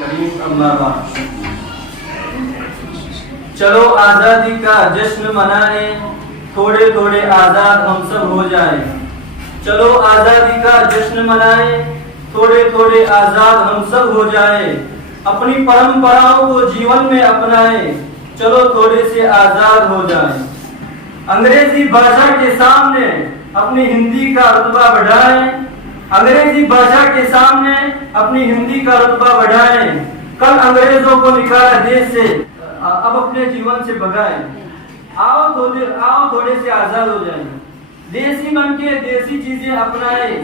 करीम अम्मा बाद। चलो आजादी का जश्न मनाए, थोड़े थोड़े आजाद हम सब हो जाए। चलो आजादी का जश्न मनाए, थोड़े थोड़े आजाद हम सब हो जाए। अपनी परंपराओं को जीवन में अपनाए, चलो थोड़े से आजाद हो जाए। अंग्रेजी भाषा के सामने अपनी हिंदी का रुतबा बढ़ाएं। अंग्रेजी भाषा के सामने अपनी हिंदी का रुतबा बढ़ाएं। कल अंग्रेजों को निकाला देश से, अब अपने जीवन से भगाएं। आओ थोड़े से आजाद हो जाएं। देसी बन के देसी चीजें अपनाएं।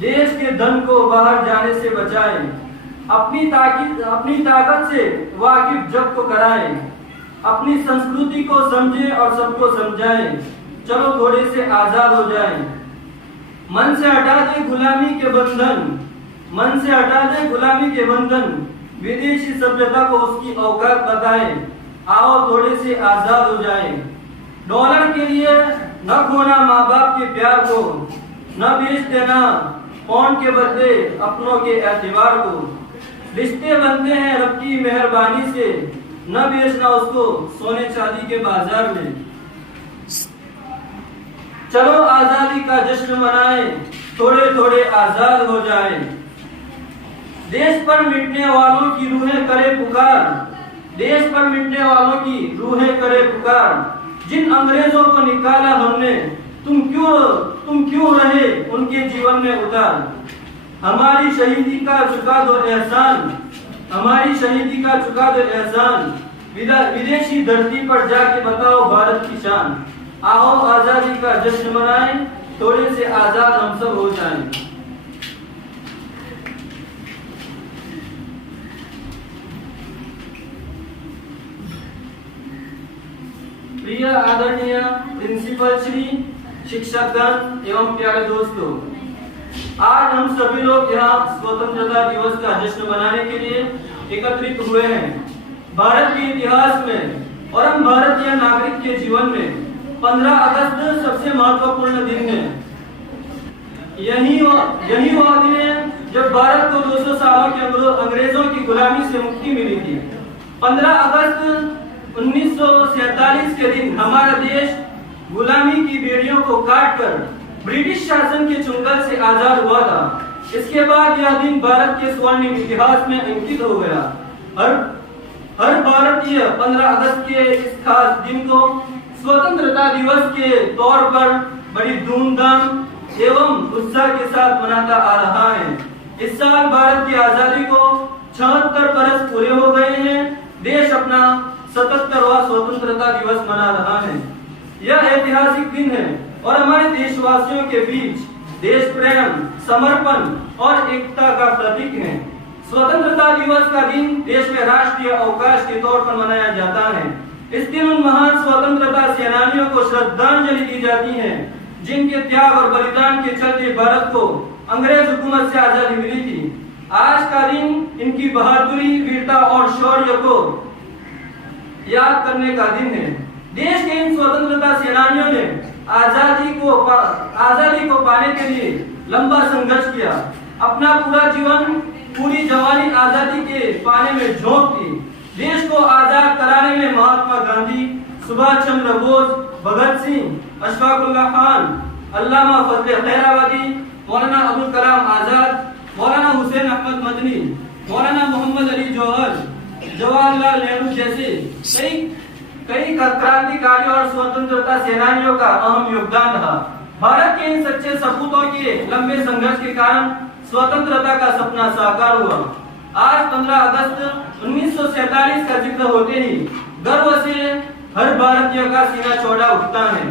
देश के धन को बाहर जाने से बचाएं। अपनी ताकत से वाकिफ जग को कराएं। अपनी संस्कृति को समझें और सबको समझाएं। चलो थोड़े से आजाद हो जाएं। मन से हटा दे गुलामी के बंधन, मन से हटा दे गुलामी के बंधन। विदेशी सभ्यता को उसकी औकात बताएं। आओ थोड़े से आजाद हो जाएं। डॉलर के लिए न खोना माँ बाप के प्यार को, न बेच देना पौंड के बदले अपनों के एतबार को। रिश्ते बनते हैं रब की मेहरबानी से, न बेचना उसको सोने चांदी के बाजार में। चलो आजादी का जश्न मनाएं, थोड़े थोड़े आजाद हो जाएं। देश पर मिटने वालों की रूहें करे पुकार, देश पर मिटने वालों की रूहें करे पुकार। जिन अंग्रेजों को निकाला हमने, तुम क्यों रहे उनके जीवन में उतार। हमारी शहीदी का चुका दो एहसान, हमारी शहीदी का चुका दो एहसान। विदेशी धरती पर जाके बताओ भारत की शान। आओ आजादी का जश्न मनाएं, थोड़े से आजाद हम सब हो जाएं। प्रिय आदरणीय प्रिंसिपल श्री, शिक्षकगण एवं प्यारे दोस्तों, आज हम सभी लोग यहाँ स्वतंत्रता दिवस का जश्न मनाने के लिए एकत्रित हुए हैं। भारत के इतिहास में और हम भारतीय नागरिक के जीवन में 15 अगस्त सबसे महत्वपूर्ण दिन है। यही वो दिन है जब भारत को 200 सालों के अंग्रेजों की गुलामी से मुक्ति मिली थी। 15 अगस्त 1947 के दिन हमारा देश गुलामी की बेड़ियों को काटकर ब्रिटिश शासन के चुंगल से आजाद हुआ था। इसके बाद यह दिन भारत के स्वर्णिम इतिहास में अंकित हो गया। हर भारतीय 15 अगस्त के इस खास दिन को स्वतंत्रता दिवस के तौर पर बड़ी धूमधाम एवं उत्साह के साथ मनाता आ रहा है। इस साल भारत की आजादी को 76 बरस पूरे हो गए हैं। देश अपना 77वां स्वतंत्रता दिवस मना रहा है। यह ऐतिहासिक दिन है और हमारे देशवासियों के बीच देश प्रेम, समर्पण और एकता का प्रतीक है। स्वतंत्रता दिवस का दिन देश में राष्ट्रीय अवकाश के तौर पर मनाया जाता है। इस दिन उन महान स्वतंत्रता सेनानियों को श्रद्धांजलि दी जाती है जिनके त्याग और बलिदान के चलते भारत को अंग्रेज हुकूमत से आजादी मिली थी। आज का दिन इनकी बहादुरी, वीरता और शौर्य को याद करने का दिन है। देश के इन स्वतंत्रता सेनानियों ने आजादी को पाने के लिए लंबा संघर्ष किया। अपना पूरा जीवन, पूरी जवानी आजादी के पाने में झोंक दी। देश को आजाद कराने में महात्मा गांधी, सुभाष चंद्र बोस, भगत सिंह, अशफाकुल्लाह खान, अल्लामा फजल खैराबादी, मौलाना अबुल कलाम आजाद, मौलाना हुसैन अहमद मदनी, मौलाना मोहम्मद अली जौहर, जवाहरलाल नेहरू जैसे कई क्रांतिकारियों और स्वतंत्रता सेनानियों का अहम योगदान रहा। भारत के इन सच्चे सपूतों के लंबे संघर्ष के कारण स्वतंत्रता का सपना साकार हुआ। आज 15 अगस्त 1947 का जिक्र होते ही गर्व से हर भारतीय का सीना चौड़ा उठता है।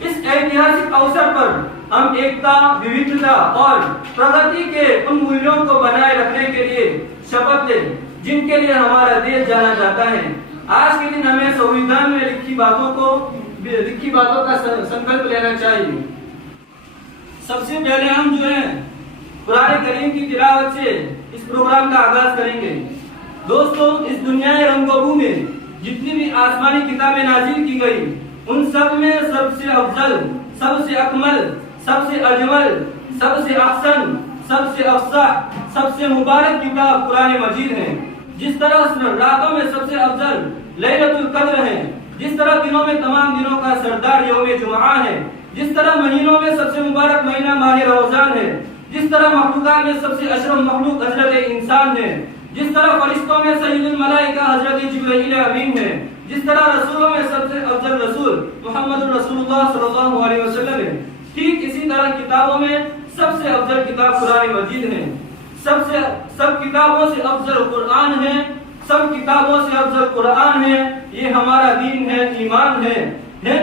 इस ऐतिहासिक अवसर पर हम एकता, विविधता और प्रगति के उन मूल्यों को बनाए रखने के लिए शपथ लें जिनके लिए हमारा देश जाना जाता है। आज के दिन हमें संविधान में लिखी बातों का संकल्प लेना चाहिए। सबसे पहले हम जो है कुरान करीम की तिलावत से इस प्रोग्राम का आगाज करेंगे। दोस्तों, इस दुनिया रंगोबू में जितनी भी आसमानी किताबें नाजिल की गई, उन सब में सबसे अफजल, सबसे अकमल, सबसे अजमल, सबसे अहसन, सबसे अफसा, सबसे मुबारक किताब कुरान मजीद है। जिस तरह रातों में सबसे अफजल लैलतुल कद्र है, जिस तरह दिनों में तमाम दिनों का सरदार यौम जुमा है, जिस तरह महीनों में सबसे मुबारक महीना माह रमजान है, जिस तरह मखलूकात में सबसे अशरफ मखलूक हजरत इंसान है, जिस तरह फरिश्तों में सय्यदुल मलाइका हजरत जिब्राईल अमीन है, जिस तरह रसूलों में सबसे अफजल रसूल मुहम्मद रसूलुल्लाह सल्लल्लाहु अलैहि वसल्लम है, ठीक इसी तरह किताबों में सबसे अफजल किताब कुरान मजीद है। सब किताबों से अफजल कुरान है, सब किताबों से अफजल कुरान है। ये हमारा दीन है, ईमान है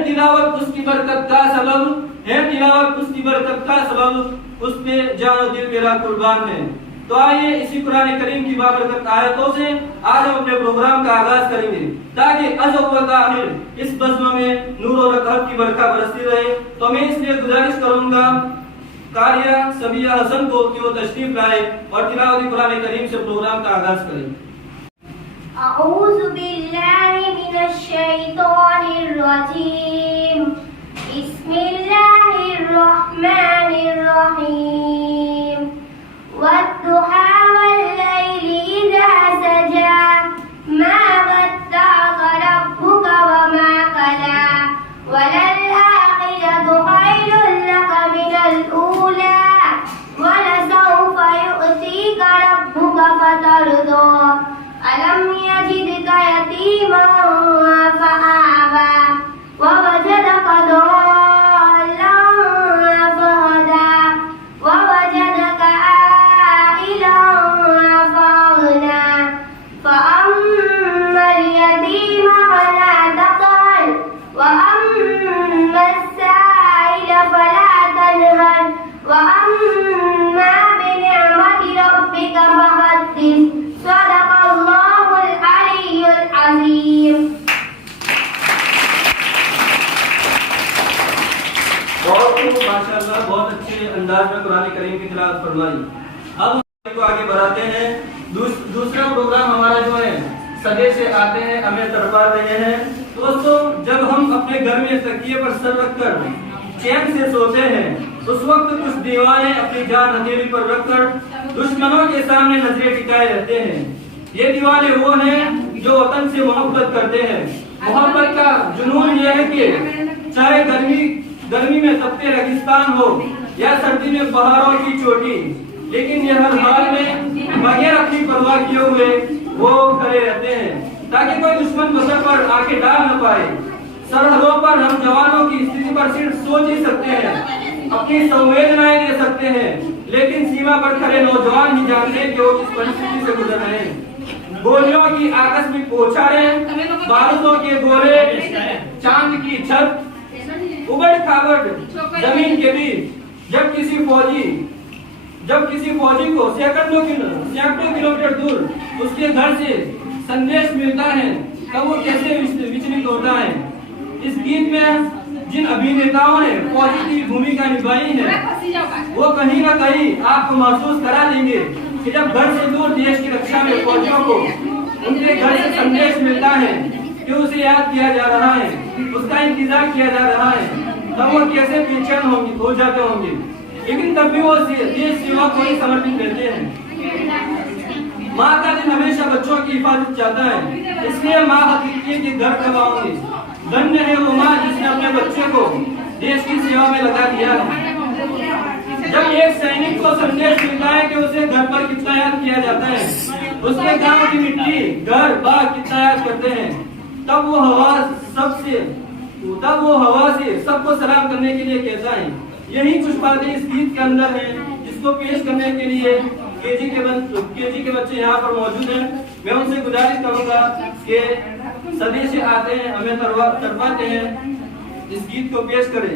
तिलावत उसकी बरकत का सबब, है तिलावत उसकी बरकत का सबब, उस पे जान दिल मेरा कुर्बान है। तो आइए इसी कुरान करीम की बाबरकत आयतों से आज हम अपने प्रोग्राम का आगाज करेंगे, ताकि अज़ इस बज़्म में नूर और रहमत की बरकत बरसती रहे। तो मैं इसलिए गुजारिश करूंगा कारिया सबिया हसन को कि वो तशरीफ लाए और तिलावत कुरान करीम से प्रोग्राम का आगाज करें। अऊज़ु बिल्लाहि मिनश शैतानिर रजीम। बिस्मिल्लाहिर रहमानिर रहीम। वद्दुहा वल्लैलि इज़ा सजा मा वद्दअका रब्बुका वमा कला वलल आखिरतु खैरुल लका मिनल ऊला वलसौफा यु'तीका रब्बुका फतरदा अलम यजिदका यतीमन फआवा ववजदका दल्लन फहदा ववजदका आइलन फअगना फअम्मल यतीम फला तक़हर वअम्मस साइल फला तनहर वअम्मा बिनिअमति रब्बिका फहद्दिस। सदक़ल्लाहुल अलीयुल अज़ीम। माशाअल्लाह बहुत अच्छे अंदाज में कुरान करीम की तिलावत फरमाई। अब को आगे बढ़ाते हैं। दूसरा प्रोग्राम हमारा जो है सदे से आते हैं, हमें तरफा रहे हैं। दोस्तों, जब हम अपने घर में तकिए पर सर रखकर चैन से सोते हैं, उस वक्त कुछ दीवाने अपनी जान हथेली पर रखकर दुश्मनों के सामने नजरें टिकाए रहते हैं। ये दीवाने वो हैं जो वतन से मोहब्बत करते हैं। मोहब्बत का जुनून ये है कि चाहे गर्मी में तपते रेगिस्तान हो या सर्दी में पहाड़ों की चोटी, लेकिन ये हर हाल में बगैर अपनी परवाह किए हुए वो खड़े रहते हैं, ताकि कोई दुश्मन बसर पर आके डाल न पाए। सरहदों पर हम जवानों की स्थिति पर सिर्फ सोच ही सकते हैं, अपनी संवेदनाएं दे सकते हैं, लेकिन सीमा पर खड़े नौजवान ही जानते हैं कि वो किस परिस्थिति से गुजर रहे हैं। गोलियों की आकस्मिक बौछारें, बारूदों के गोले, चांद की छत, उबड़ खाबड़ जमीन के बीच जब किसी फौजी को सैकड़ों किलोमीटर दूर उसके घर से संदेश मिलता है, तब वो कैसे विचलित होता है। इस गीत में जिन अभिनेताओं ने फौजी की भूमिका निभाई है, वो कहीं न कहीं आपको महसूस करा देंगे कि जब घर से दूर देश की रक्षा में फौजियों को उनके घर से संदेश मिलता है कि उसे याद किया जा रहा है, उसका इंतजार किया जा रहा है, तब वो कैसे बेचैन हो जाते होंगे। लेकिन तब भी वो देश सेवा को ही समर्पित करते हैं। माँ का दिन हमेशा बच्चों की हिफाजत चाहता है, इसलिए माँ हकीकी के घर कब आओगे। धन्य है वो माँ जिसने अपने बच्चे को देश की सेवा में लगा दिया है। जब एक सैनिक को संदेश मिलता है कि उसे घर पर कितना याद किया जाता है, उसके गांव की मिट्टी, घर, बाग कितना याद करते हैं, तब वो हवा से सबको सलाम करने के लिए कहता है। यही कुछ बातें इस गीत के अंदर हैं, जिसको पेश करने के लिए केजी के बच्चे यहाँ पर मौजूद हैं। मैं उनसे गुजारिश करूंगा कि सदी से आते हैं, हमें तरफाते हैं, इस गीत को पेश करें।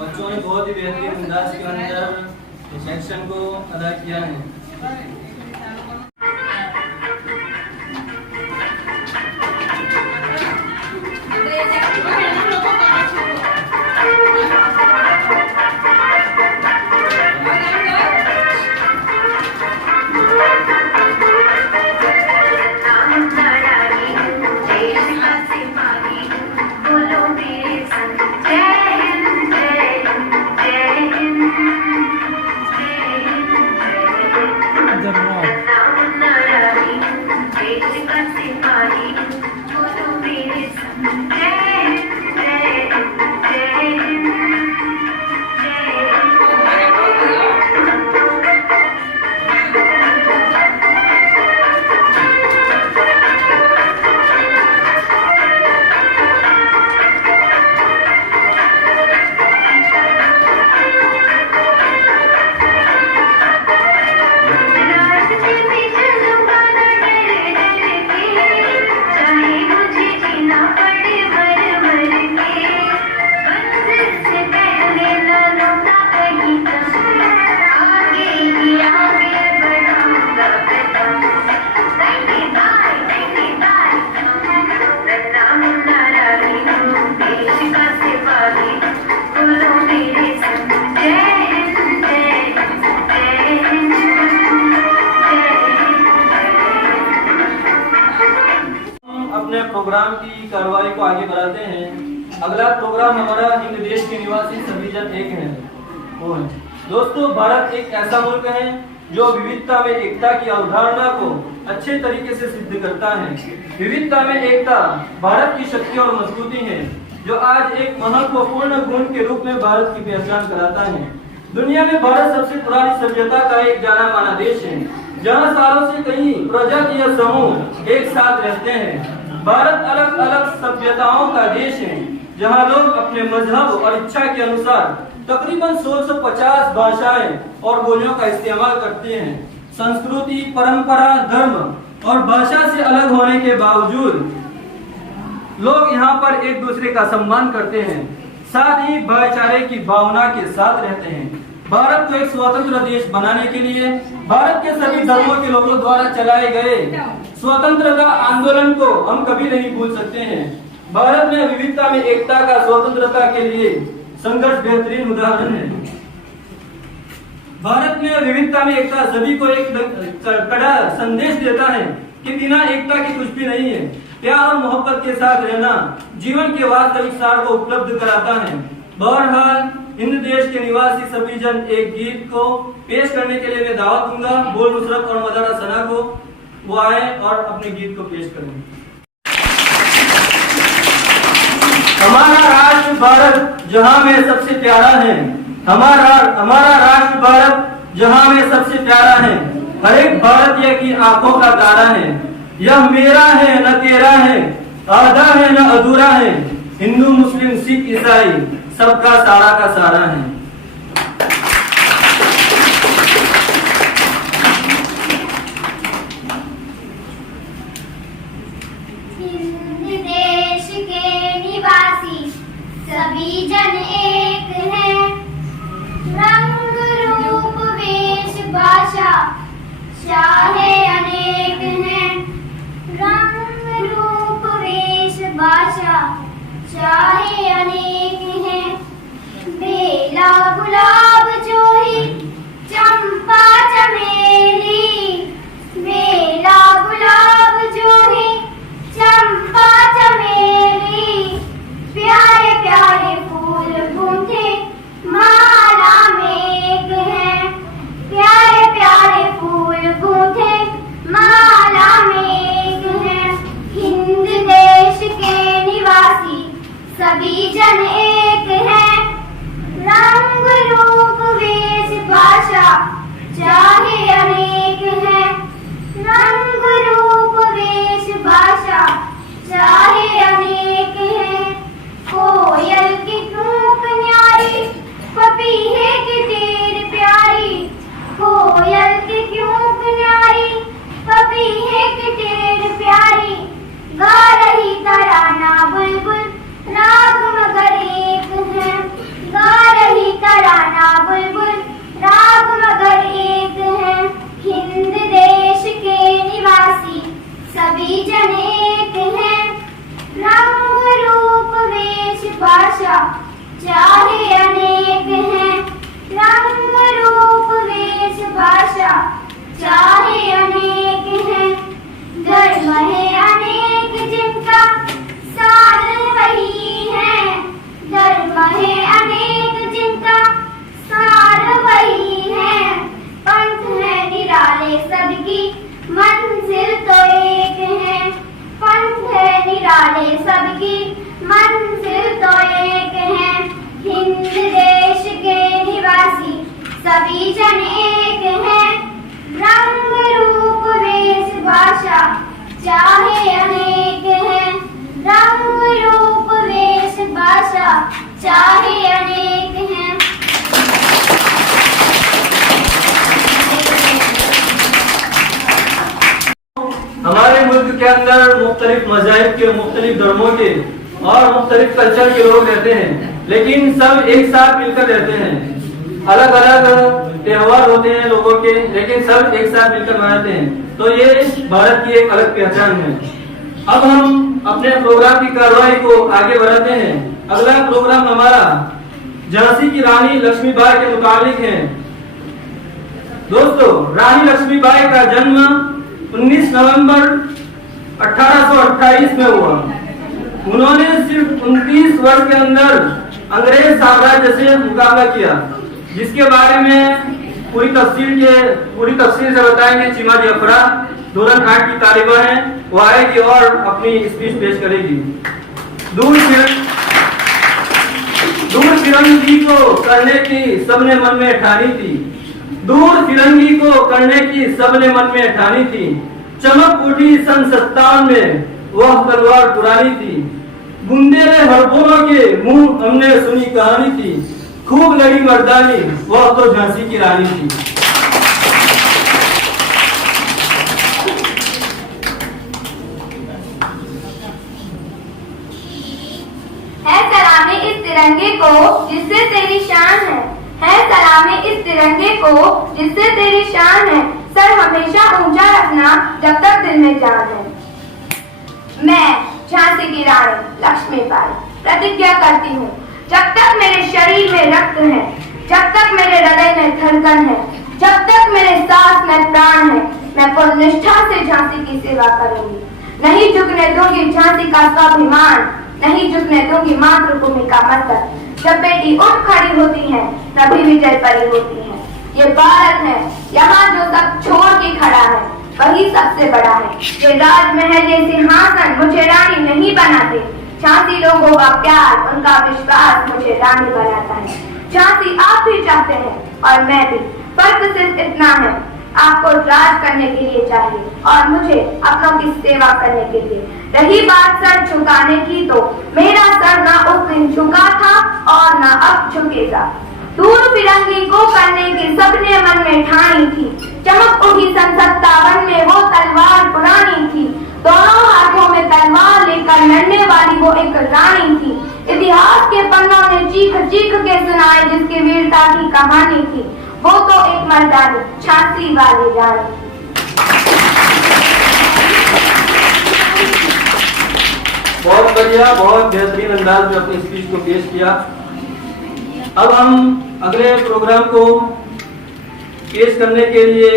बच्चों ने बहुत ही बेहतरीन अंदाज के अंदर इस सेक्शन को अदा किया है। प्रोग्राम की कार्रवाई को आगे बढ़ाते हैं। अगला प्रोग्राम हमारा हिंद देश के निवासी सभी जन एक हैं वो है। दोस्तों, भारत एक ऐसा मुल्क है जो विविधता में एकता की अवधारणा को अच्छे तरीके से सिद्ध करता है। विविधता में एकता भारत की शक्ति और मजबूती है, जो आज एक महत्वपूर्ण गुण के रूप में भारत की पहचान कराता है। दुनिया में भारत सबसे पुरानी सभ्यता का एक जाना माना देश है, जहाँ सालों से कई प्रजातीय समूह एक साथ रहते हैं। भारत अलग अलग सभ्यताओं का देश है, जहां लोग अपने मजहब और इच्छा के अनुसार तकरीबन 1650 भाषाएं और बोलियों का इस्तेमाल करते हैं। संस्कृति, परंपरा, धर्म और भाषा से अलग होने के बावजूद लोग यहाँ पर एक दूसरे का सम्मान करते हैं, साथ ही भाईचारे की भावना के साथ रहते हैं। भारत को एक स्वतंत्र देश बनाने के लिए भारत के सभी धर्मों के लोगों द्वारा चलाए गए स्वतंत्रता आंदोलन को हम कभी नहीं भूल सकते हैं। भारत में विविधता में एकता का स्वतंत्रता के लिए संघर्ष बेहतरीन उदाहरण है। भारत में विविधता में एकता सभी को एक कड़ा संदेश देता है कि बिना एकता के कुछ भी नहीं है। प्यार और मोहब्बत के साथ रहना जीवन के वास्तविक सार को उपलब्ध कराता है। बहरहाल हिंद देश के निवासी सभी जन एक गीत को पेश करने के लिए मैं दावत दूंगा। बोल नुसरत और मदारा सना को वो आए और अपने गीत को पेश करें। हमारा राष्ट्र भारत जहां में सबसे प्यारा है, हमारा राष्ट्र भारत जहां में सबसे प्यारा है, हर एक भारतीय की आंखों का तारा है। यह मेरा है न तेरा है, आधा है न अधूरा है, हिंदू मुस्लिम सिख ईसाई सबका सारा का सारा है। हिंद देश के निवासी सभी जन एक हैं, रंग रूप वेश भाषा चाहे अनेक हैं, रंग रूप वेश भाषा चाहे अनेक हैं, बेला गुलाब जोही चंपा चमेली, बेला गुलाब जोही चंपा चमेली, प्यारे प्यारे फूल गूंथे माला में एक हैं, प्यारे प्यारे फूल गूंथे माला में एक हैं। हिंद देश के निवासी सभी जन एक हैं, रंग रूप वेश भाषा चाहे अनेक हैं, रंग रूप वेश भाषा चाहे अनेक हैं। कोयल की कूक न्यारी, पपीहे की टेर प्यारी, कोयल की कूक न्यारी, पपीहे की टेर प्यारी, गा रही तराना बुलबुल राग मगर एक है, गा रही तराना बुलबुल राग मगर एक है। हिंद देश के निवासी सभी जन एक हैं, रंग रूप वेश भाषा चाहे अनेक हैं, रंग रूप वेश भाषा चाहे अनेक हैं। धर्म है अनेक जिनका सार वही है, धर्म है अनेक जिनका सार वही है, पंथ है निराले सबकी मंजिल तो एक है, पंथ है निराले सबकी मंजिल तो एक है। हिंद देश के निवासी सभी जन एक हैं, रंग रूप वेश भाषा चाहे अनेक हैं, रंग रूप वेश भाषा चाहे अनेक हैं। हमारे मुल्क के अंदर मुख्तलिफ मज़ाहिब के, मुख्तलिफ धर्मों के और मुख्तलिफ कल्चर के लोग रहते हैं, लेकिन सब एक साथ मिलकर रहते हैं। अलग अलग त्योहार होते हैं लोगों के, लेकिन सब एक साथ मिलकर मनाते हैं। तो ये भारत की एक अलग पहचान है। अब हम अपने प्रोग्राम की कार्रवाई को आगे बढ़ाते हैं। अगला प्रोग्राम हमारा झांसी की रानी लक्ष्मीबाई के मुतालिक है। दोस्तों, रानी लक्ष्मीबाई का जन्म 19 नवंबर 1828 में हुआ। उन्होंने सिर्फ 29 वर्ष के अंदर अंग्रेज साम्राज्य से मुकाबला किया, जिसके बारे में पूरी तफसील से बताएंगे चिमाजी अफरा, धोरण 8 की तालिबा है, वो आएगी और अपनी स्पीच पेश करेगी। दूर फिरंगी को करने की सबने मन में ठानी थी, दूर फिरंगी को करने की सबने मन में ठानी थी। चमक उठी सन 57 में वह तलवार पुरानी थी। बुंदेले हड़पोनों के मुंह हमने सुनी कहानी थी। खूब लड़ी मर्दानी, वह तो झांसी की रानी थी। है सलामी इस तिरंगे को जिससे तेरी शान है सलामी इस तिरंगे को जिससे तेरी शान है। सर हमेशा ऊंचा रखना जब तक दिल में जान है। मैं झांसी की रानी लक्ष्मीबाई प्रतिज्ञा करती हूँ, जब तक मेरे शरीर में रक्त है, जब तक मेरे हृदय में धड़कन है, जब तक मेरे सांस में प्राण है, मैं पूर्ण निष्ठा से झांसी की सेवा करूंगी। नहीं झुकने दूंगी झांसी का स्वाभिमान, नहीं झुकने दूंगी मातृभूमि का मस्तक। जब बेटी उठ खड़ी होती है तभी विजय परी होती है। ये भारत है, यहाँ जो सब छोड़ के खड़ा है वही सबसे बड़ा है। ये राजमहल ये सिंहासन मुझे रानी नहीं बनाते, झांसी लोगों का प्यार उनका विश्वास मुझे रानी बनाता है। झांसी आप भी चाहते हैं और मैं भी, फर्क सिर्फ इतना है, आपको राज करने के लिए चाहिए और मुझे अपनों की सेवा करने के लिए। रही बात सर झुकाने की, तो मेरा सर ना उस दिन झुका था और ना अब झुकेगा। दूर फिरंगी को करने की सबने मन में ठानी थी। चमक उठी सन 57 में वो तलवार पुरानी थी। दोनों हाथों में तलवार लेकर लड़ने वाली वो एक रानी थी। इतिहास के पन्नों ने चीख चीख के सुनाए जिसकी वीरता की कहानी थी। वो तो एक मर्दानी झांसी वाली रानी। बहुत बढ़िया, बहुत बेहतरीन अंदाज में अपनी स्पीच को पेश किया। अब हम अगले प्रोग्राम को पेश करने के लिए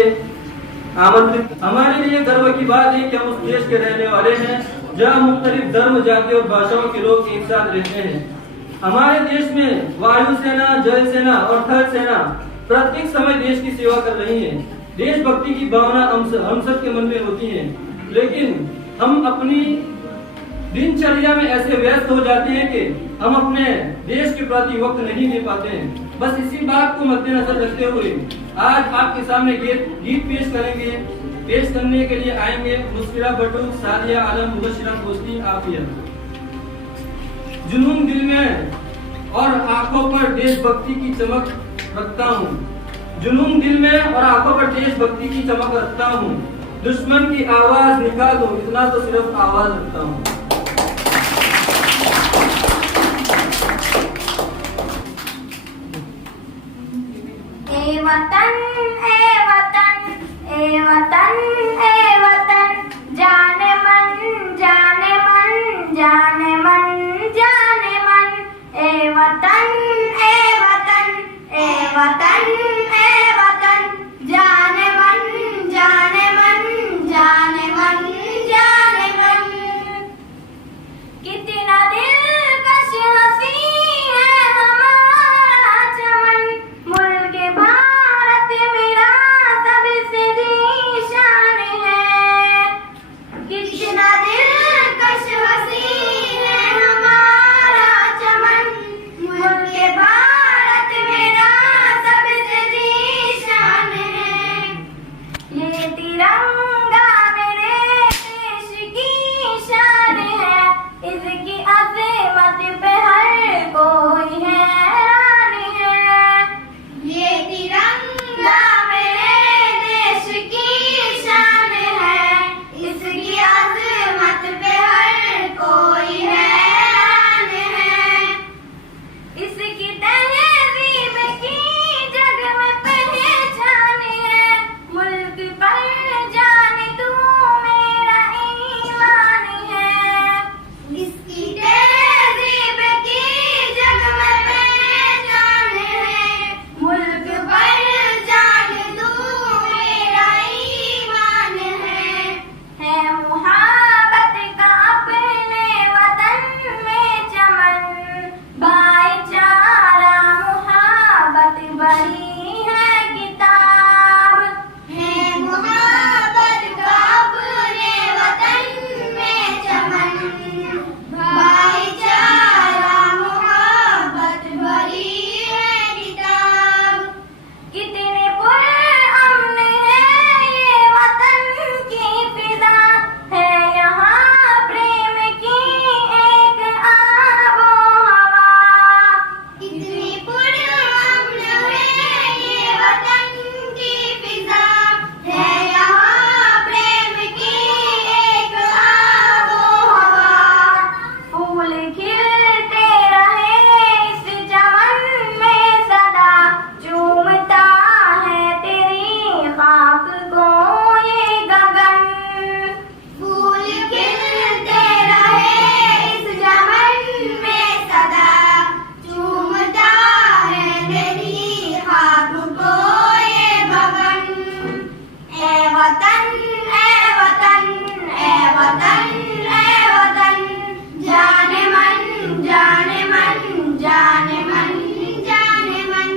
आमंत्रित। हमारे लिए गर्व की बात है कि हम उस देश के रहने वाले हैं जहाँ मुख्तलिफ धर्म, जाति और भाषाओं के लोग एक साथ रहते हैं। हमारे देश में वायुसेना, जल सेना और थल सेना प्रत्येक समय देश की सेवा कर रही है। देशभक्ति की भावना हम सब के मन में होती है, लेकिन हम अपनी दिनचर्या में ऐसे व्यस्त हो जाते हैं कि हम अपने देश के प्रति वक्त नहीं दे पाते हैं। बस इसी बात को मद्देनजर रखते हुए आज आपके सामने गीत पेश करेंगे। पेश करने के लिए आएंगे मुस्किरा बटू, सादिया आलम, मुबशिरा दोस्ती, आफिया। जुनून दिल में और आंखों पर देशभक्ति की चमक रखता हूँ। जुनून दिल में और आंखों पर देशभक्ति की चमक रखता हूँ। दुश्मन की आवाज निकाल दूं, इतना तो सिर्फ आवाज रखता हूँ। ए वतन, ए वतन, ए वतन, ए वतन, जाने मन, जाने मन, जाने मन, जाने मन। ए वतन, ए वतन, ए वतन, ए वतन, जाने मन, जाने मन, जाने मन, जाने मन। कितना दिलकश हंसी है हमारा चमन, मुल्क भारत मेरा सबसे जीशान है। कितना दिलकश हंसी है हमारा चमन, मुल्क भारत मेरा सबसे खिलते रहे इस चमन में सदा, चूमता है तेरी खाक को ये गगन। फूल खिलते रहे इस चमन में सदा, चूमता है तेरी खाक को ये गगन। ए वतन ए वतन ए वतन ए वतन, जाने मन जाने मन जाने मन जाने मन।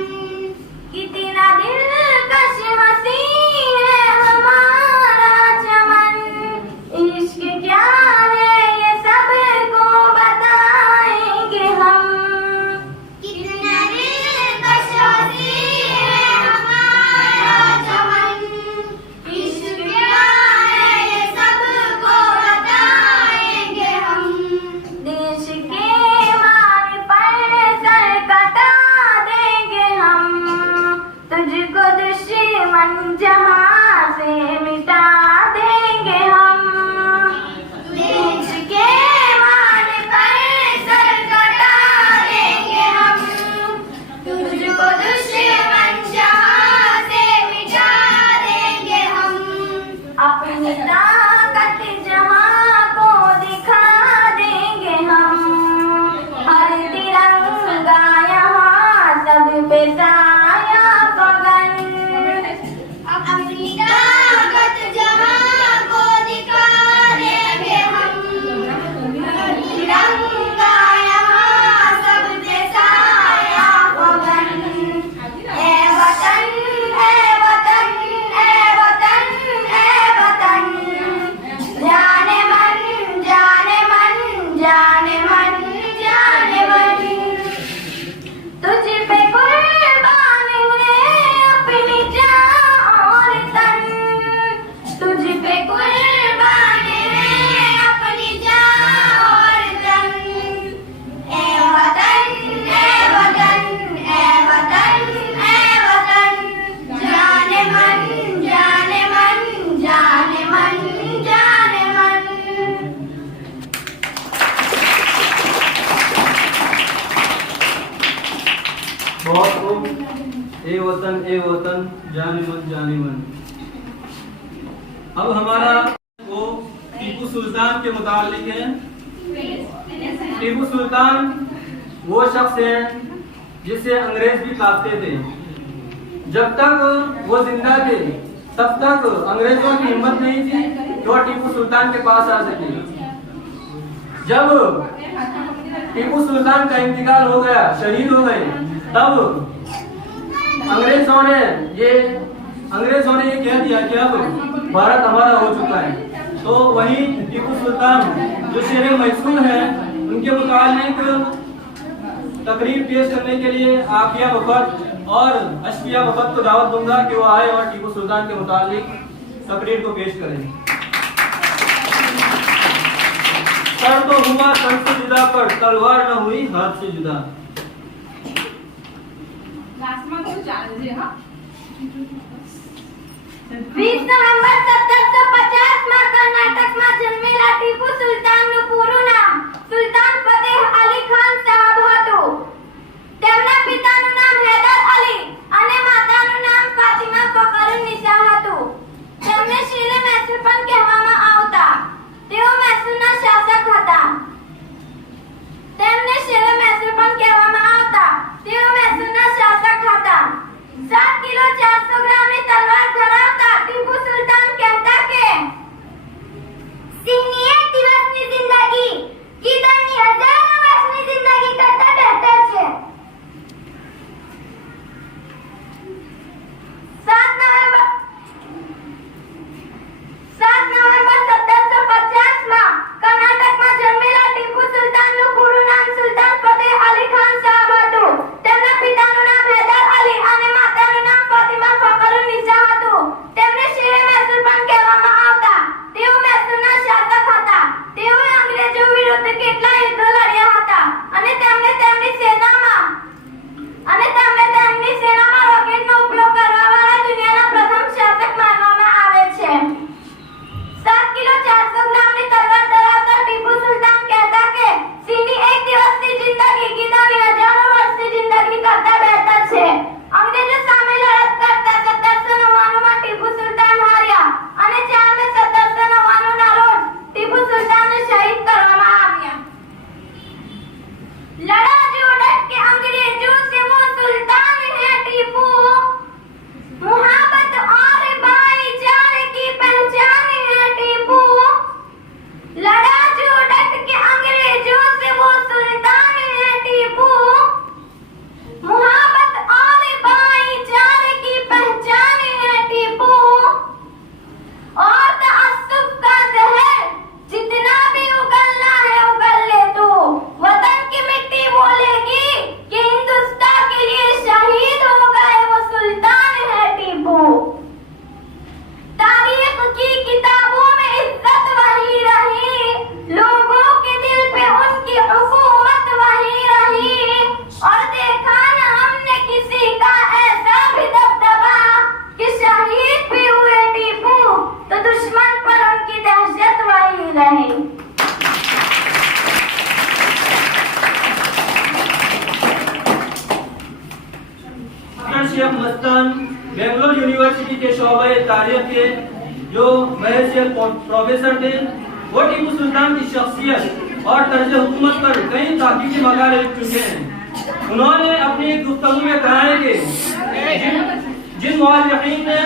कितना दिलकश हंसी है हमारा चमन, इश्क क्या है ये सबको बताएंगे हम। कितना दिलकश हंसी है हमारा चमन, इश्क क्या है ये सबको बताएंगे हम। देश के मान पर सर कटा देंगे हम, तुझको दुश्मन जहां से मिटा देंगे हम। देश के मान पर सर कटा देंगे हम, तुझको दुश्मन जहां से मिटा देंगे हम। अपनी ताकत जहां को दिखा देंगे हम, हर तिरंगा यहाँ सब पे साया पगन। अपनी ताकत जहां को दिखा देंगे हम, हर तिरंगा यहाँ सब पे साया पगन। ए वतन ए वतन ए वतन ए वतन, जाने मन जाने मन जाने मन जाने मन। तुझ पे कुर्बान है अपनी जान और तन, तुझ पे कुर्बान है अपनी जान और तन। ए वतन ए वतन ए वतन ए वतन, जाने मन जाने मन जाने मन जाने मन। बहुत खूब। ए वतन जाने मन। अब हमारा वो टीपू सुल्तान के मुतालिक है। टीपू सुल्तान वो शख्स है जिसे अंग्रेज भी कांपते थे। जब तक वो जिंदा थे तब तक अंग्रेजों की हिम्मत नहीं थी कि वो टीपू सुल्तान के पास आ सके। जब टीपू सुल्तान का इंतकाल हो गया, शहीद हो गए, तब अंग्रेजों ने ये कह दिया कि अब भारत हमारा हो चुका है। तो वही टीपू सुल्तान जो शेर मैसूर है, उनके मुतालिक तकरीर पेश करने के लिए आफिया वफद और अशफिया वफद को दावत दूंगा कि वो आए और टीपू सुल्तान के मुतालिक तकरीर को पेश करें। सर तो हुआ तन से जुदा, पर तलवार न हुई हाथ से जुदा। 20 નવેમ્બર 1750 માં કર્ણાટકમાં જન્મેલા ટીપુ સુલતાનનું પૂરું નામ સુલતાન ફતેહ અલી ખાન સાહબ હતું. તેમના પિતાનું નામ હૈદર અલી અને માતાનું નામ ફાતિમા ફખરુન્નિસા હતું. તેમને શેરે મૈસૂર પણ કહેવામાં આવતા. તેઓ મૈસૂરના શાસક હતા. તેમને શેરે મૈસૂર પણ કહેવામાં આવતા. તેઓ મૈસૂરના શાસક હતા. 7 કિલો 400 ગ્રામની તલવાર ધરાવતા ટીપુ સુલતાન કહેતા કે સિંહની એક દિવસની જિંદગી ગીદડની હજારો વર્ષની જિંદગી કરતા બહેતર છે. 7 નવેમ્બર 1750 માં કર્ણાટકમાં જન્મેલા ટીપુ સુલતાનનું પૂરું નામ સુલતાન ફતેહ અલી ખાન સાહબ હતું. તેમના પિતાનું નામ હૈદર અલી અને માતાનું નામ ફાતિમા ફખરુન્નિસા હતું. તેમને શેરે મૈસૂર પણ કહેવામાં આવતા. તેઓ મૈસૂરના શાસક शेख मस्तान बेंगलोर यूनिवर्सिटी के शोबे तारीख के जो बहसियत प्रोफेसर थे, वो टीपू सुल्तान की शख्सियत और तर्ज हुकूमत पर कई तहकीकी मकाले लिख चुके हैं। उन्होंने अपनी गुफ्तगू में कहा है कि जिन मुआलिकीन ने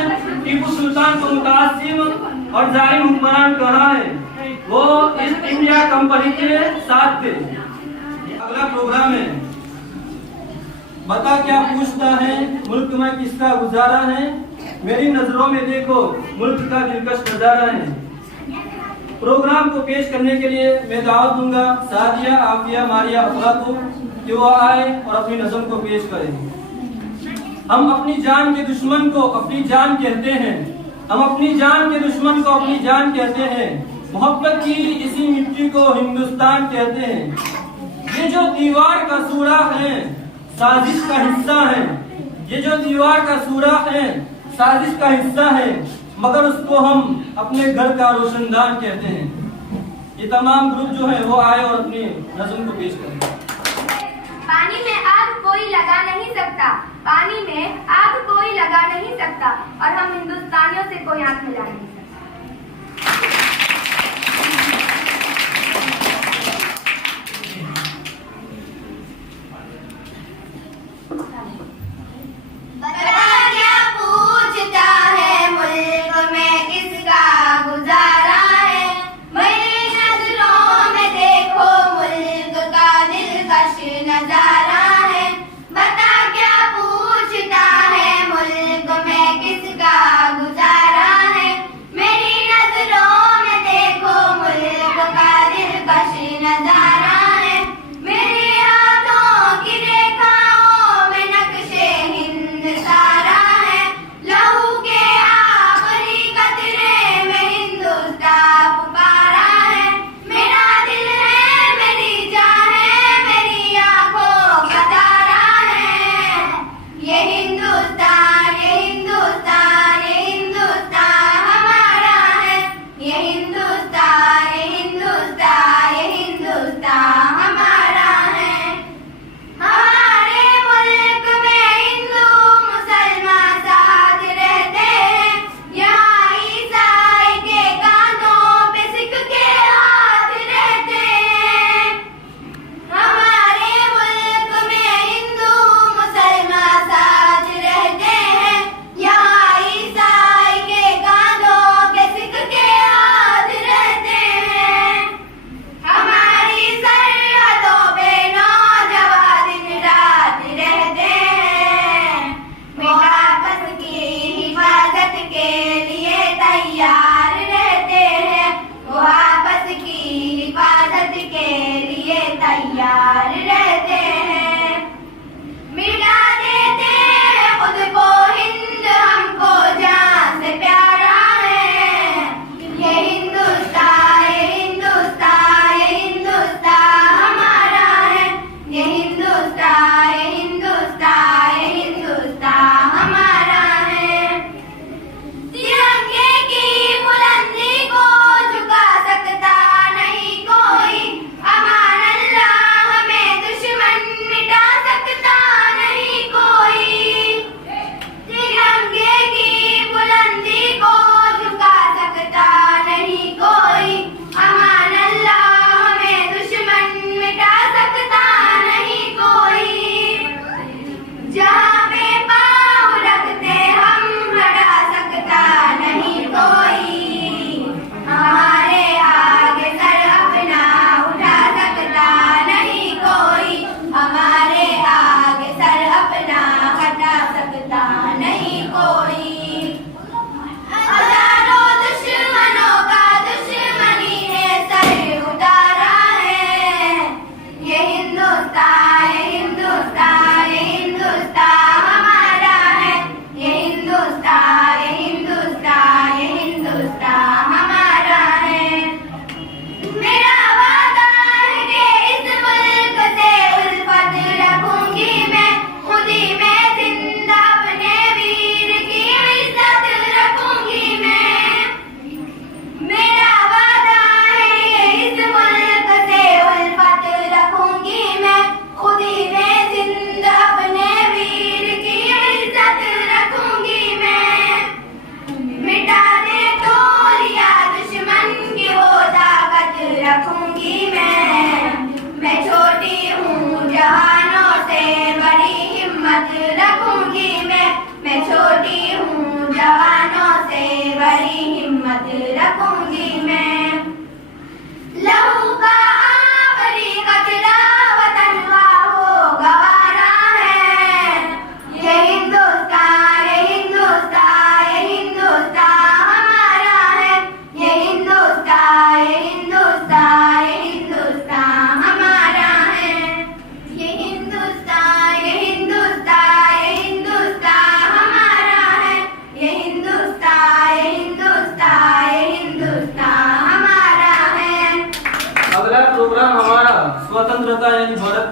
टीपू सुल्तान को मुतासिम और जालिम हुक्मरान कहा है, वो ईस्ट इंडिया कंपनी के साथ थे। अगला प्रोग्राम है बता क्या पूछता है, मुल्क में किसका गुजारा है, मेरी नजरों में देखो मुल्क का दिलकश नजारा है। प्रोग्राम को पेश करने के लिए मैं दावत दूंगा सादिया, आफिया, मारिया, अफरा को कि वो आए और अपनी नज़म को पेश करें। हम अपनी जान के दुश्मन को अपनी जान कहते हैं, हम अपनी जान के दुश्मन को अपनी जान कहते हैं, मोहब्बत की इसी मिट्टी को हिंदुस्तान कहते हैं। ये जो दीवार का सुराख है साजिश का हिस्सा है, ये जो दीवार का सुराख है साजिश का हिस्सा है, मगर उसको हम अपने घर का रोशनदान कहते हैं। ये तमाम ग्रुप जो है वो आए और अपनी नज़म को पेश करें। पानी में आग कोई लगा नहीं सकता, पानी में आग कोई लगा नहीं सकता, और हम हिंदुस्तानियों से कोई आंख मिला नहीं सकता।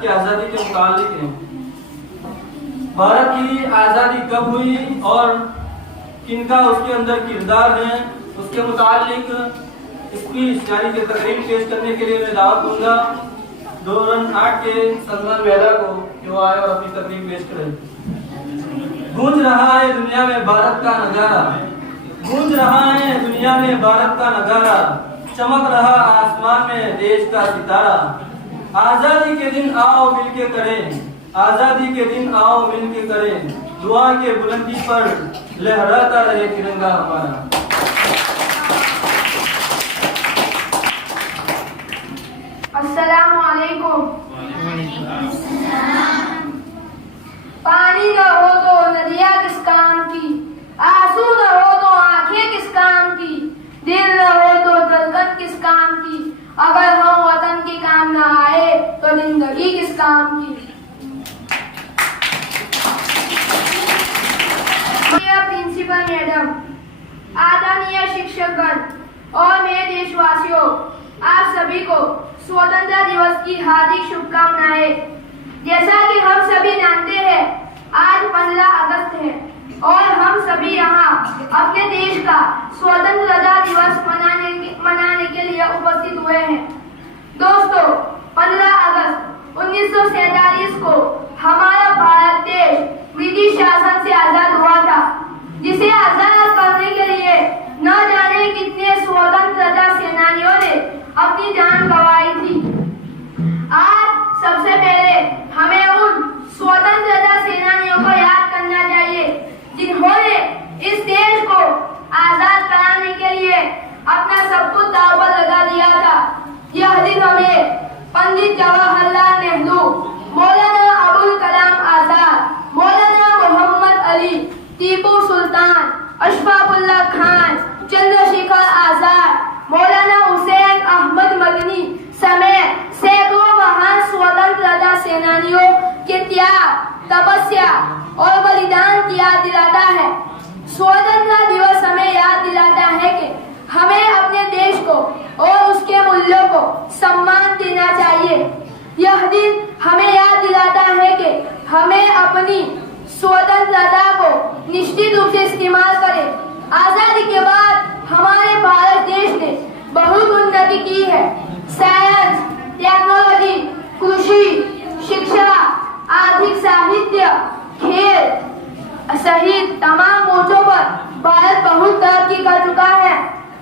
आजादी के मुतालिक हैं। भारत की आजादी कब हुई और किनका उसके अंदर किरदार है, उसके मुतालिक स्पीच यानी कि तकरीर पेश करने के लिए मैं दावत दूंगा 2008 के सलमान मेहरा को जो आए और अपनी तकरीर पेश करें। गूंज रहा है दुनिया में भारत का नजारा, गूंज रहा है दुनिया में भारत का नजारा, चमक रहा आसमान में देश का सितारा। आजादी के दिन आओ मिलके करें, आजादी के दिन आओ मिलके करें, दुआ के बुलंदी पर लहराता रहे तिरंगा हमारा। अस्सलामु अलैकुम। पानी न हो तो नदियाँ किस काम की, आंसू न हो तो आंखें किस काम की, दिल न हो तो धड़कन किस काम की, अगर हम वतन के काम न आए तो जिंदगी किस काम की। प्रिंसिपल मैडम, आदरणीय शिक्षकगण और मेरे देशवासियों, आप सभी को स्वतंत्रता दिवस की हार्दिक शुभकामनाएं। जैसा कि हम सभी जानते हैं, आज 15 अगस्त है और हम सभी यहाँ अपने देश का स्वतंत्रता दिवस मनाने के लिए उपस्थित हुए हैं। दोस्तों, 15 अगस्त 1947 को हमारा भारत देश ब्रिटिश शासन से आजाद हुआ था, जिसे आजाद करने के लिए न जाने कितने स्वतंत्रता सेनानियों ने अपनी जान गंवाई थी। आज सबसे पहले हमें उन स्वतंत्रता सेनानियों को याद करना चाहिए जिन्होंने इस देश को आजाद कराने के लिए अपना सब कुछ दांव पर लगा दिया था। यह दिन हमें पंडित जवाहरलाल नेहरू, मौलाना अबुल कलाम आजाद, मौलाना मोहम्मद अली, टीपू सुल्तान, अशफाकुल्लाह खान, चंद्रशेखर आजाद, मौलाना हुसैन अहमद मदनी समेत सैकड़ों महान स्वतंत्रता सेनानियों के त्याग, तपस्या और बलिदान की याद दिलाता है। स्वतंत्रता दिवस हमें याद दिलाता है कि हमें अपने देश को और उसके मूल्यों को सम्मान देना चाहिए। यह दिन हमें याद दिलाता है कि हमें अपनी स्वतंत्रता को निश्चित रूप से इस्तेमाल करें। आजादी के बाद हमारे भारत देश ने बहुत उन्नति की है। साइंस, टेक्नोलॉजी, कृषि, शिक्षा, आर्थिक, साहित्य, खेल सहित तमाम मोर्चों पर भारत बहुत तरक्की कर चुका है,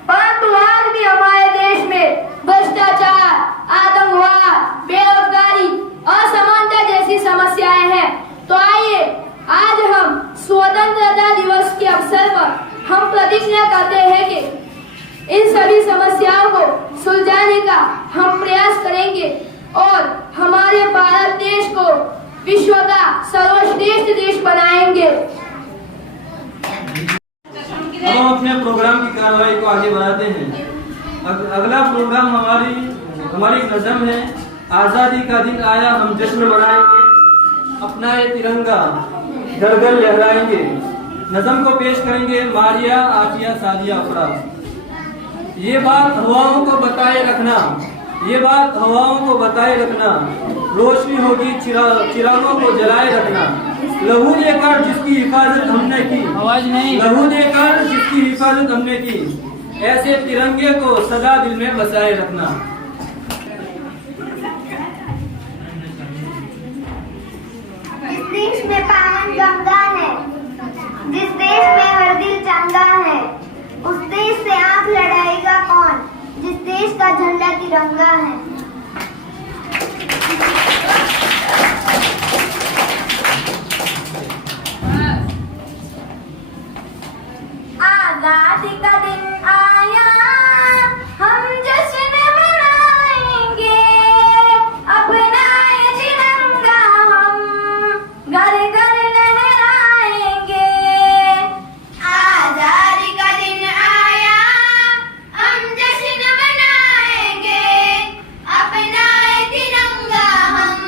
परंतु आज भी हमारे देश में भ्रष्टाचार, आतंकवाद, बेरोजगारी, असमानता जैसी समस्याएं हैं। तो आइए आज हम स्वतंत्रता दिवस के अवसर पर हम प्रतिज्ञा करते हैं कि इन सभी समस्याओं को सुलझाने का हम प्रयास करेंगे और हमारे भारत देश को विश्व का सर्वश्रेष्ठ देश बनाएंगे। हम अपने प्रोग्राम की कार्रवाई को आगे बढ़ाते हैं। अगला प्रोग्राम हमारी नज़म है, आजादी का दिन आया हम जश्न मनाएंगे, अपना ये तिरंगा घर घर लहराएंगे। नज़म को पेश करेंगे मारिया आफिया सादिया अफराज। ये बात हवाओं को बताए रखना, ये बात हवाओं को बताए रखना, रोशनी होगी चिरागों को जलाए रखना। लहू देकर जिसकी हिफाजत हमने की, आवाज नहीं, लहू देकर जिसकी हिफाजत हमने की, ऐसे तिरंगे को सदा दिल में बसाए रखना। जिस देश में पावन गंगा है, जिस देश में हर दिल चंगा है, उस देश से आंख लड़ाएगा कौन, जिस देश का झंडा तिरंगा है। आजादी का दिन आया हम जश्न मनाएंगे, अपना ये तिरंगा हम घर घर लहराएंगे। आजादी का दिन आया हम जश्न मनाएंगे, अपना ये तिरंगा हम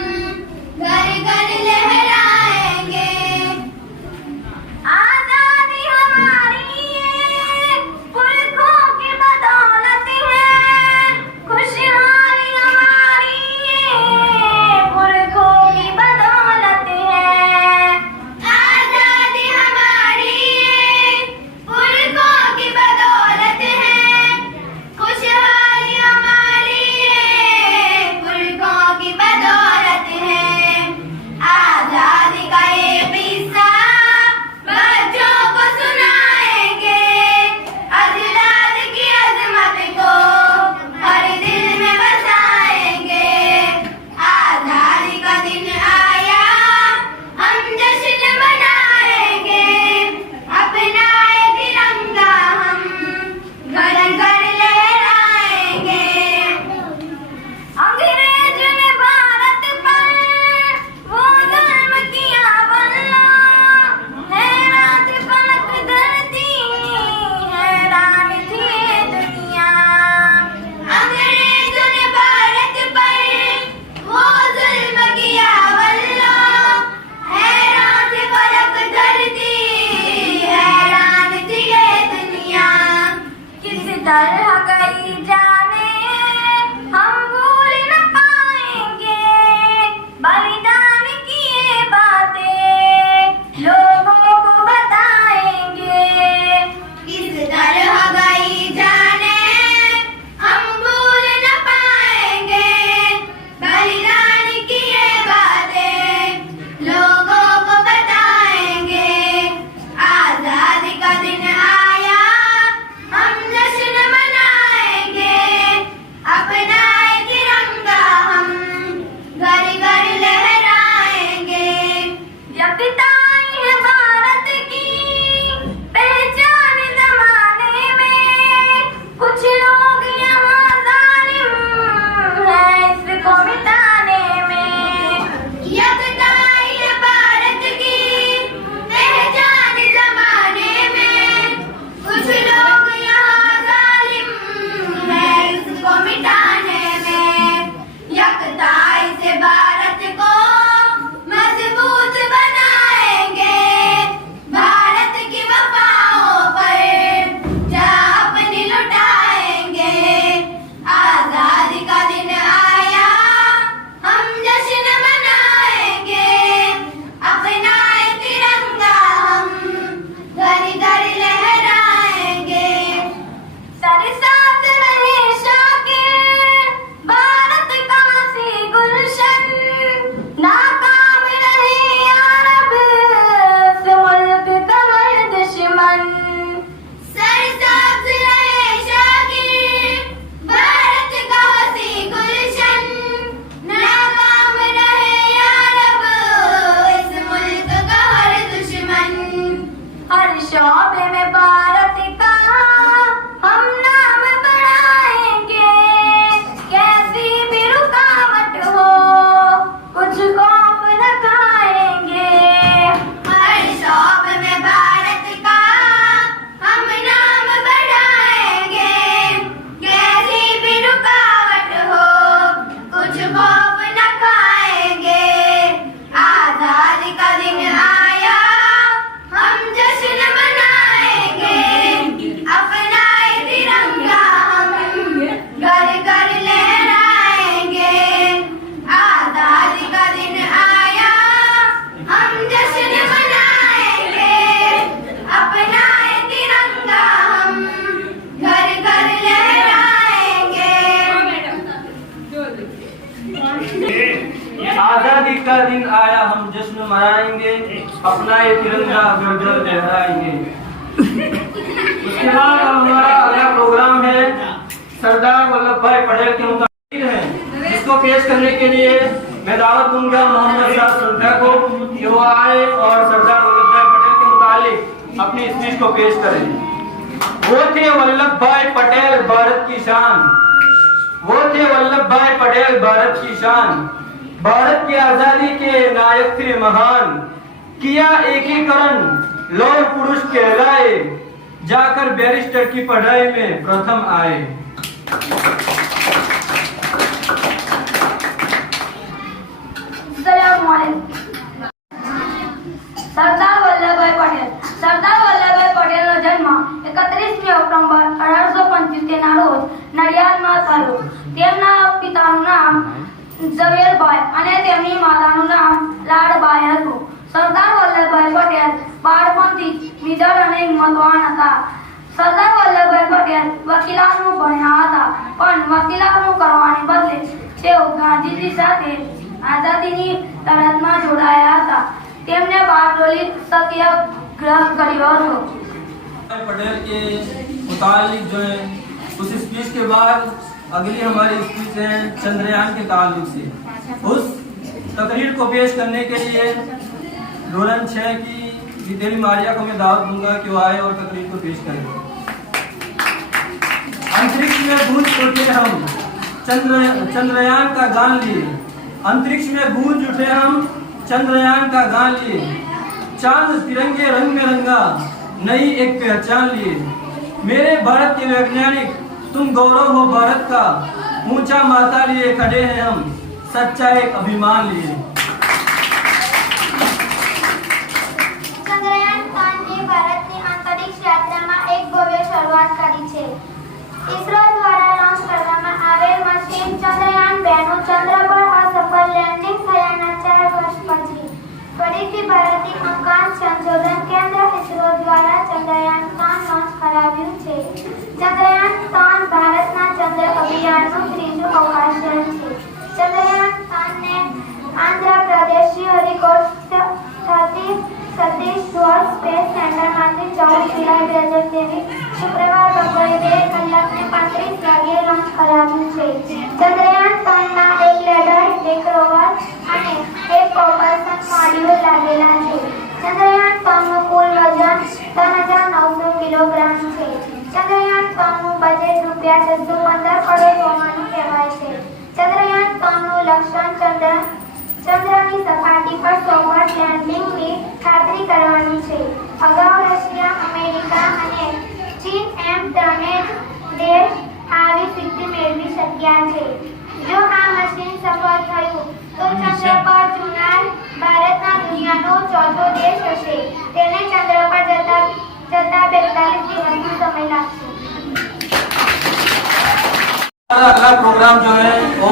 दिन आया हम जश्न मनाएंगे, अपना ये तिरंगा गर्जर लहराएंगे। उसके बाद हमारा अगला प्रोग्राम है सरदार वल्लभ भाई पटेल के मुताबिक है, जिसको पेश करने के लिए मैं दावत दूंगा मोहम्मद शाह सुल्तान को कि वो आए और सरदार वल्लभ भाई पटेल के मुतालिक अपनी स्पीच को पेश करें। वो थे वल्लभ भाई पटेल भारत की शान, वो थे वल्लभ भाई पटेल भारत की शान, भारत की आजादी के नायक थे महान, किया एकीकरण लौह पुरुष कहलाए, जाकर बैरिस्टर की पढ़ाई में प्रथम आए। સરદાર વલ્લભભાઈ પટેલનો જન્મ 31 ઓક્ટોબર 1875 ના રોજ નડિયાદમાં થયો. તેમના પિતાનું નામ ઝવેરભાઈ અને તેમની માતાનું નામ લાડબાઈ હતું. સરદાર વલ્લભભાઈ પટેલ બાળપણથી વિધર અને હિંમતવાન હતા. સરદાર વલ્લભભાઈ પટેલ વકીલાતનું ભણ્યા હતા, પણ વકીલાતનું કરવાને બદલે તેઓ ગાંધીજી સાથે આઝાદીની લડતમાં જોડાયા હતા. તેમને બારડોલી સત્યાગ્રહ કર્યો હતો. पटेल के मुतालिक जो है उस स्पीच के बाद अगली हमारी स्पीच है चंद्रयान के ताल्लुक से। उस तकरीर को पेश करने के लिए रोलन 6 की विदेली मारिया को मैं दावत दूंगा कि वो आए और तकरीर को पेश करें। अंतरिक्ष में गूंज उठे हम चंद्रयान का गान लिए, अंतरिक्ष में गूंज उठे हम चंद्रयान का गान लिए, चांद तिरंगे रंग में रंगा नई एक पहचान लिए। मेरे भारत के वैज्ञानिक तुम गौरव हो भारत का, ऊंचा माथा लिए खड़े हैं हम, सच्चा एक अभिमान लिए। ચંદ્રયાન 3 એ ભારતની અંતરિક્ષ યાત્રામાં એક ભવ્ય શરૂઆત કરી છે. ઇસરો દ્વારા લોન્ચ કરવામાં આવેલ મશીન ચંદ્રયાન 2 નું ચંદ્ર પર અસફળ લેન્ડિંગ થયાના 4 વર્ષ પછી ફરીથી ભારતીય અવકાશ સંશોધન કેન્દ્ર ઇસરો દ્વારા ચંદ્રયાન 3 લોન્ચ કરાવ્યું છે. ચંદ્રયાન 3 ભારતના ચંદ્ર અભિયાનનું ત્રીજું અવકાશયાન છે. ચંદ્રયાન 3 ને આંધ્રપ્રદેશ શ્રીહરિકોટાથી સતીશ ધવન સ્પેસ સેન્ટરમાંથી 14 જુલાઈ 2023 શુક્રવાર બપોરે 2 કલાકને 35 વાગ્યે લોન્ચ કરાવ્યું છે. ચંદ્રયાન 3ના એક લેન્ડર, એક રોવર અને એક પ્રોપલ્શન મોડ્યુલ લાગેલા છે. ચંદ્રયાન 3નું કુલ વજન 3900 કિલોગ્રામ છે. ચંદ્રયાન 3નું બજેટ ₹615 કરોડ હોવાનું કહેવાય છે. ચંદ્રયાન 3નું લક્ષ્ય ચંદ્રની સપાટી પર સોફ્ટ લેન્ડિંગની ખાતરી કરવાની છે. અગાઉ રશિયા, અમેરિકા અને ચીન એમ ત્રણેય દેશ આવી સિદ્ધિ મેળવી શક્યા છે. જો આ મશીન સફળ થયું તો ચંદ્ર પર જનાર ભારતના દુનિયાનો ચોથો દેશ હશે. તેને ચંદ્ર પર જતા 42 દિવસનો સમય લાગશે. अगला प्रोग्राम जो है वो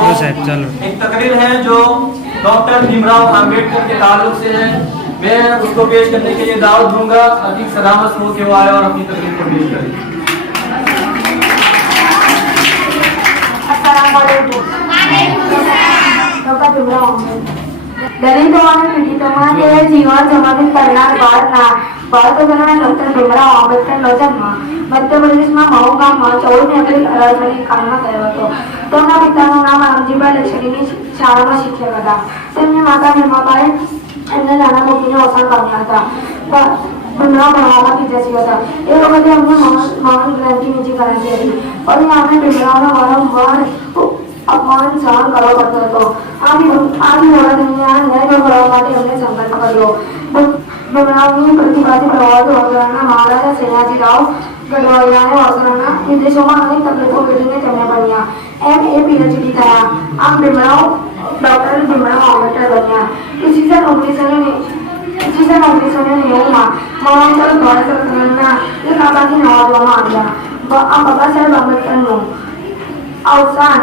एक तकरीर है जो डॉक्टर भीमराव अंबेडकर के ताल्लुक से है। मैं उसको पेश करने के लिए दावत दूंगा अतीक सलामत समूह के वो आए और अपनी तकरीर को पेश करें। દલિતો અને પીડિતોમાં તેઓ જીવન સમર્પિત કરનાર ભારતના ડોક્ટર ભીમરાવ આંબેડકરનો જન્મ મધ્યપ્રદેશમાં મહુ ગામમાં 14 એપ્રિલ 1851માં થયો હતો. તેમના પિતાનું નામ રામજીભાઈ લક્ષ્મીની શાળામાં શિક્ષક હતા. તેમની માતા ભીમાબાઈ એમને નાના મૂકીને અવસાન પામ્યા હતા. ભીમરાવ ભણવામાં તેજસ્વી હતા. એ વખતે એમને મહાન ગ્રંથિ નીચે કરાતી હતી, પરિણામે ભીમરાવનો વારંવાર અપમાન સહન કરવો પડતો હતો. આ વિરોધ દરમિયાન ન્યાય કરવા માટે એમને સંકલ્પ કર્યો. ભીમરાવની પ્રતિભાથી પ્રભાવિત વડોદરાના મહારાજા સયાજીરાવ ગઢવાલિયાને વડોદરાના વિદેશોમાં અનેક તકલીફો વેઠીને તેમને ભણ્યા. M.A. PhD થયા. આમ ભીમરાવ ડોક્ટર ભીમરાવ આંબેડકર બન્યા. ઈસવીસન 1990માં મહારાજા ભારતના એક આબાથી નવાજવામાં આવ્યા. આ બાબા સાહેબ આંબેડકરનું અવસાન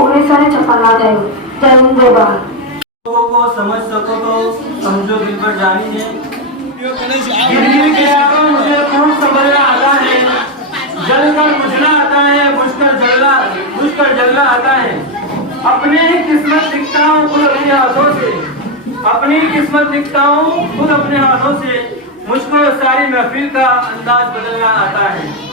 1956માં થયું. જય હિન્દ જય ભારત. लोगों को समझ सको तो समझो दिल पर जानी है। गिरगिट के आगे मुझे खूब समझना आता है, जलकर बुझना आता है, बुझकर जलना आता है। अपने ही किस्मत दिखता हूँ खुद अपनी आंखों से, अपनी किस्मत लिखता हूँ खुद अपने हाथों से, मुझको सारी महफिल का अंदाज बदलना आता है।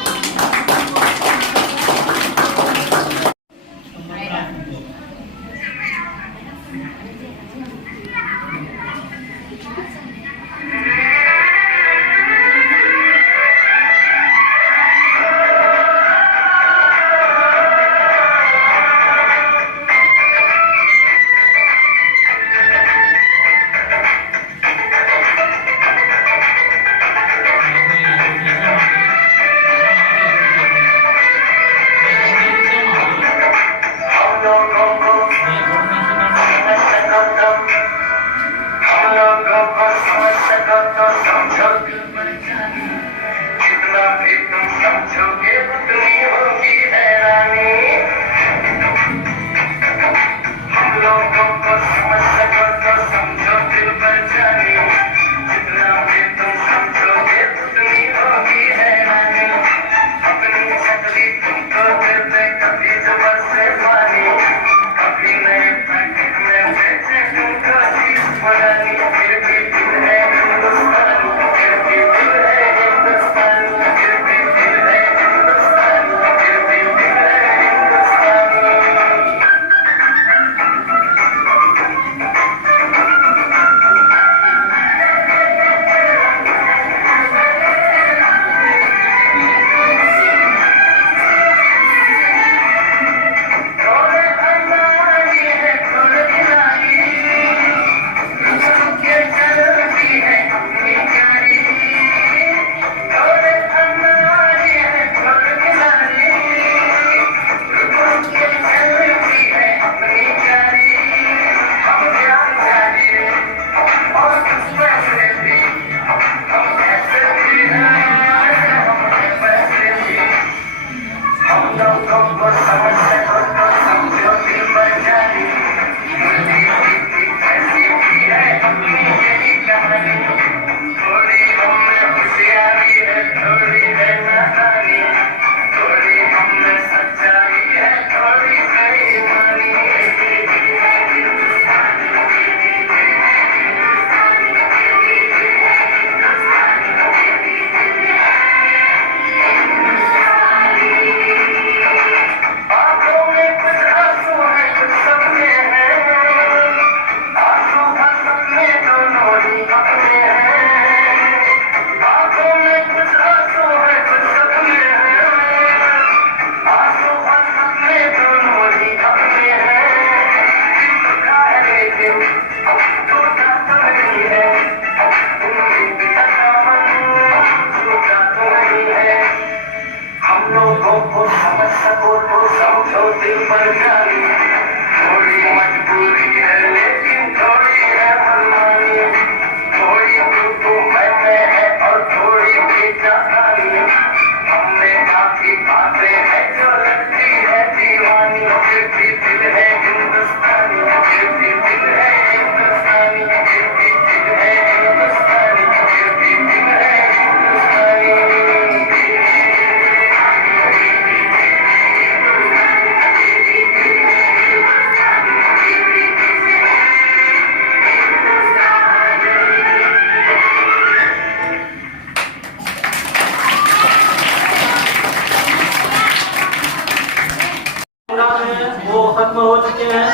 खत्म हो चुके हैं।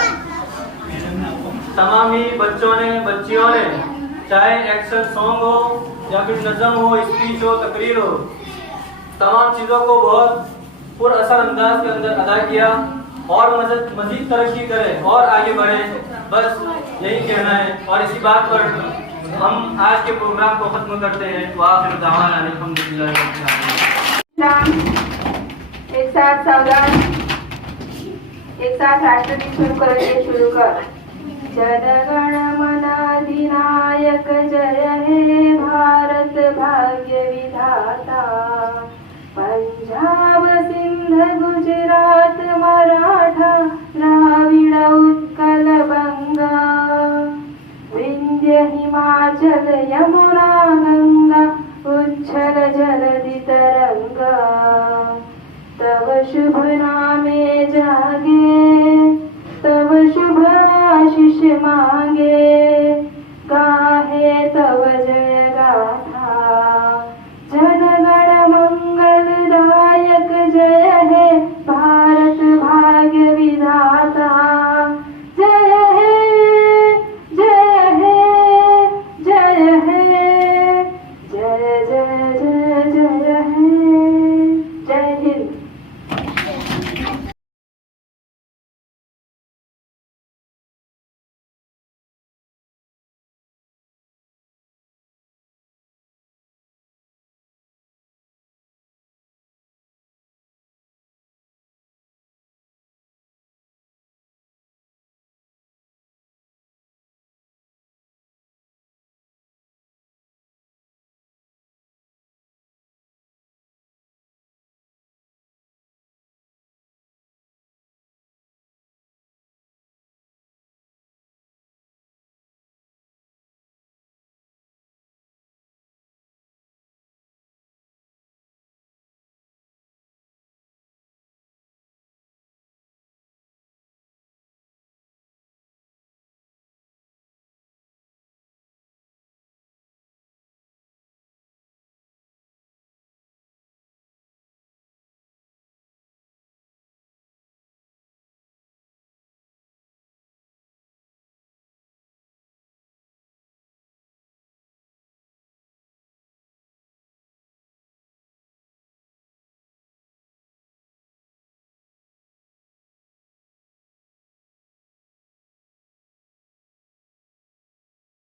तमाम ही बच्चियों ने चाहे एक्शन सॉन्ग हो या फिर नज़म हो, स्पीच हो, तकरीर हो, तमाम चीज़ों को बहुत पुरअसर अंदाज के अंदर अदा किया और मजीद तरक्की करें और आगे बढ़े, बस यही कहना है। और इसी बात पर हम आज के प्रोग्राम को खत्म करते हैं। तो आखिर दावाना अल्हम्दुलिल्लाह। एक साथ सावधान, एक साथ राष्ट्रगीत शुरू करेंगे। शुरू कर। जनगण मन अधिनायक जय हे भारत भाग्य विधाता, पंजाब सिंध गुजरात मराठा द्राविड़ उत्कल बंगा, विंध्य हिमाचल यमुना गंगा उच्छल जलधि तरंगा।